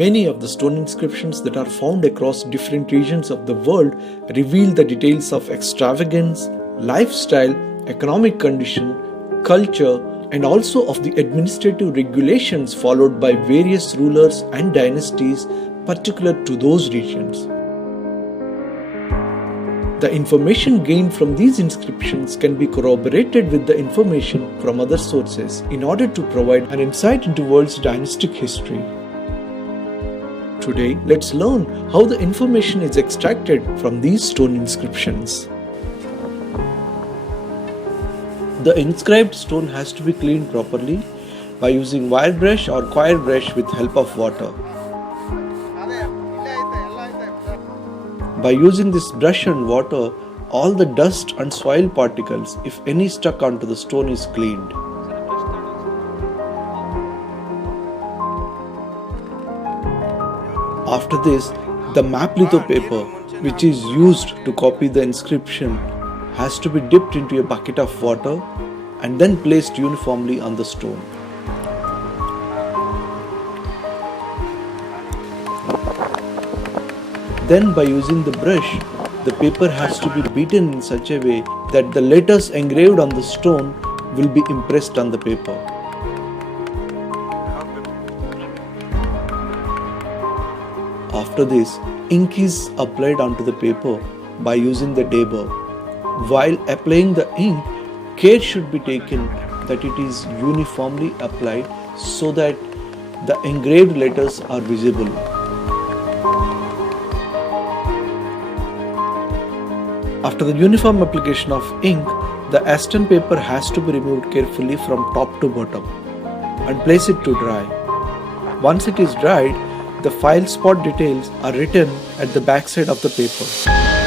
Many of the stone inscriptions that are found across different regions of the world reveal the details of extravagance, lifestyle, economic condition, culture, and also of the administrative regulations followed by various rulers and dynasties particular to those regions. The information gained from these inscriptions can be corroborated with the information from other sources in order to provide an insight into the world's dynastic history. Today, let's learn how the information is extracted from these stone inscriptions. The inscribed stone has to be cleaned properly by using wire brush or coir brush with help of water. By using this brush and water, all the dust and soil particles, if any stuck onto the stone, is cleaned. After this, the map litho paper, which is used to copy the inscription, has to be dipped into a bucket of water and then placed uniformly on the stone. Then, by using the brush, the paper has to be beaten in such a way that the letters engraved on the stone will be impressed on the paper. After this, ink is applied onto the paper by using the dabber. While applying the ink, care should be taken that it is uniformly applied so that the engraved letters are visible. After the uniform application of ink, the Aston paper has to be removed carefully from top to bottom and place it to dry. Once it is dried, the file spot details are written at the back side of the paper.